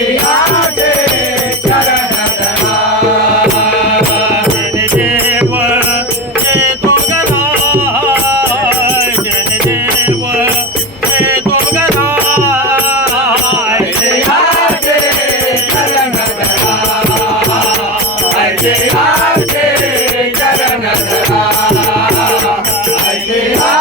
Hare Yeah.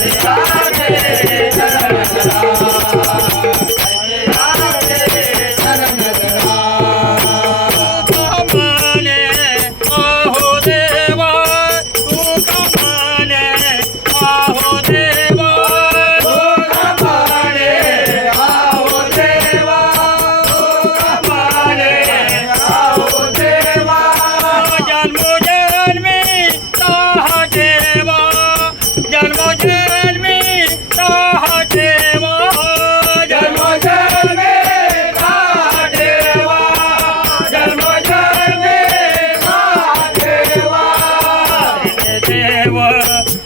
Gracias.